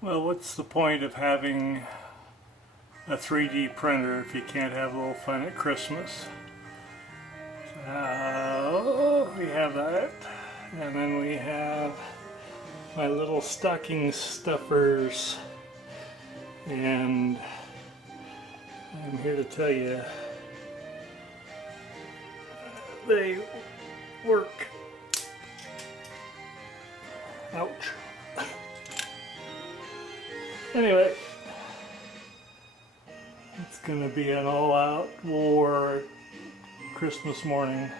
Well, what's the point of having a 3D printer if you can't have a little fun at Christmas? So we have that, and then we have my little stocking stuffers, and I'm here to tell you they work. Ouch. Anyway, it's gonna be an all-out war Christmas morning.